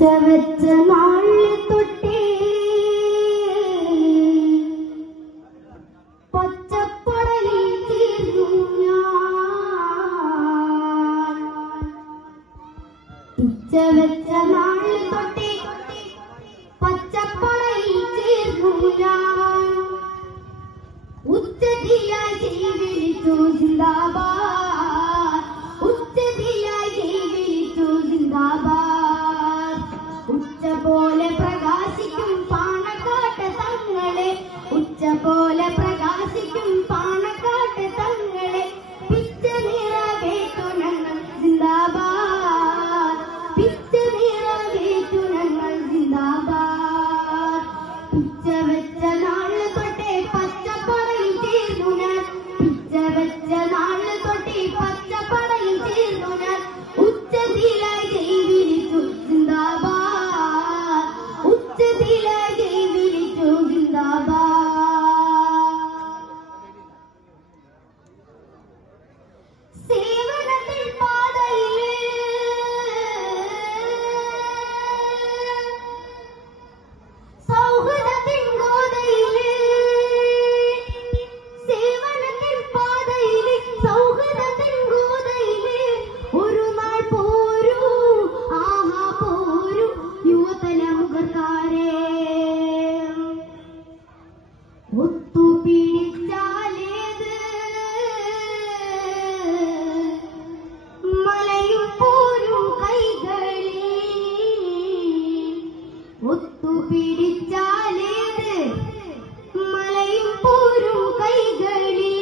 പിച്ചവെച്ച നാളിൽ തൊട്ടേ പച്ചപ്പടലിൽ തീർന്നു ഞാൻ. പിച്ചവെച്ച നാളിൽ തൊട്ടേ പച്ചപ്പടലിൽ തീർന്നു ഞാൻ. ഉച്ചതിയായി വിളിച്ചു ജിന്ദാബാദ്, ഉച്ചതിയായി വിളിച്ചു ജിന്ദാബാദ്. ഉച്ച പോലെ പ്രകാശിക്കും പാണക്കാട്ട് തങ്ങളെ, ഉച്ച പോലെ പ്രകാശിക്കും പാണക്കാട്ട് തങ്ങളെ. പിച്ച നിറവേറ്റു ഞങ്ങൾ ജിന്ദാബാദ്, പിച്ച നിറവേറ്റു ഞങ്ങൾ ജിന്ദാബാദ്. പിച്ച വെച്ച നാള് തൊട്ടേ പച്ചപ്പടയിൽ തീർന്നു ഞാൻ, പിച്ച വെച്ച നാള് തൊട്ടേ പച്ചപ്പടയിൽ തീർന്നു ഞാൻ. ഉച്ചതിലായി വിളിച്ചു ജിന്ദാബാദ്, ഉച്ചതിലായി വിളിച്ചു ജിന്ദാബാദ്. സേവനത്തിൽ പാതയില് സൗഹൃദത്തിൻ ഗോതയില്, സേവനത്തിൻ പാതയില് സൗഹൃദത്തിൻ ഗോതയില്. ഒരു നാൾ പോരൂ, ആഹാ പോരൂ യുവതലമുഖക്കാരെ. ഒത്തുപിടിച്ചാലേത് മലയും പോരും കൈകളിൽ, ഒത്തുപിടിച്ചാലേത് മലയും പോരും കൈകളിൽ.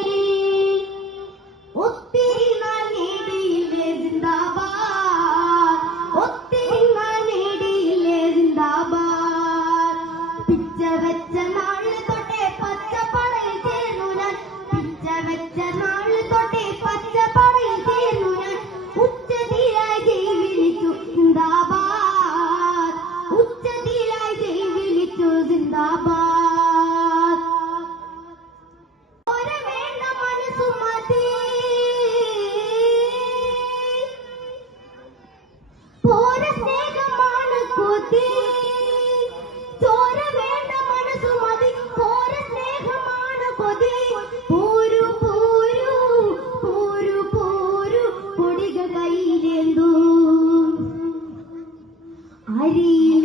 ഒത്തിരി നാൾ നേടിയില്ലേ ജിന്ദാബാദ്, ഒത്തിരി നാൾ നേടിയില്ലേ ജിന്ദാബാദ്. പിച്ച വെച്ച നാള് തൊട്ടേ പച്ചപ്പടയിൽ ചേർന്നു ഞാൻ, പിച്ച വെച്ച നാള് തൊട്ടേ പച്ചപ്പടയിൽ ചേർന്നു ഞാൻ. ഉച്ചതിലായി വിളിച്ചു ജിന്ദാബാദ്, ഉച്ചതിലായി വിളിച്ചു ജിന്ദാബാദ്. പോര വേണ്ട മനസ്സുമതി, പോര സ്നേഹമാണ് കൊതി. ചോര വേണ്ട മനസ്സുമതി, പോര സ്നേഹമാണ് കൊതി. പോരു പോരു പോരു പോരു കൊടിക കയ്യിലെന്തോ അരിയിൽ